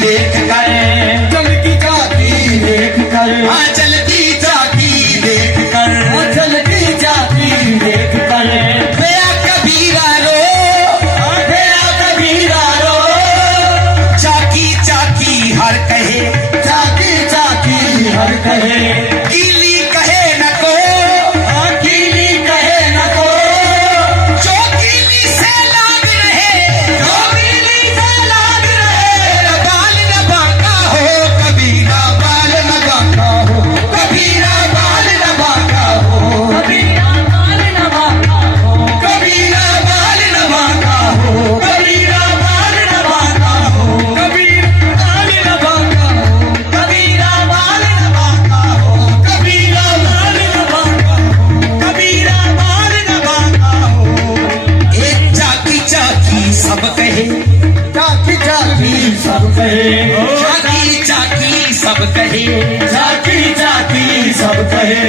देख कर, चलती जाती देख कर, चलती जाती देख कर, चलती जाती देख कर, गया कबीरा रो, गया कबीरा रो, चाकी चाकी हर कहे, चाकी चाकी हर कहे, कीली कहे न को, कीली कहे न को, जो कीली से लाग रहे, जो कीली से लाग रहे, बाल न बांका हो कबीरा, बाल न बांका हो, कबीरा बाल न बांका हो, कबीरा बाल न बांका हो, कबीरा बाल न बांका हो, कबीरा बाल न बांका हो, कबीरा बाल न बांका हो, कबीरा बाल न बांका हो, कबीरा बाल न बांका हो, कबीरा बाल न बांका हो। एक चाकी चाकी सब कहे, चाकी चाकी सब कहे, चाकी चाकी सब कहे, चाकी चाकी सब कहे,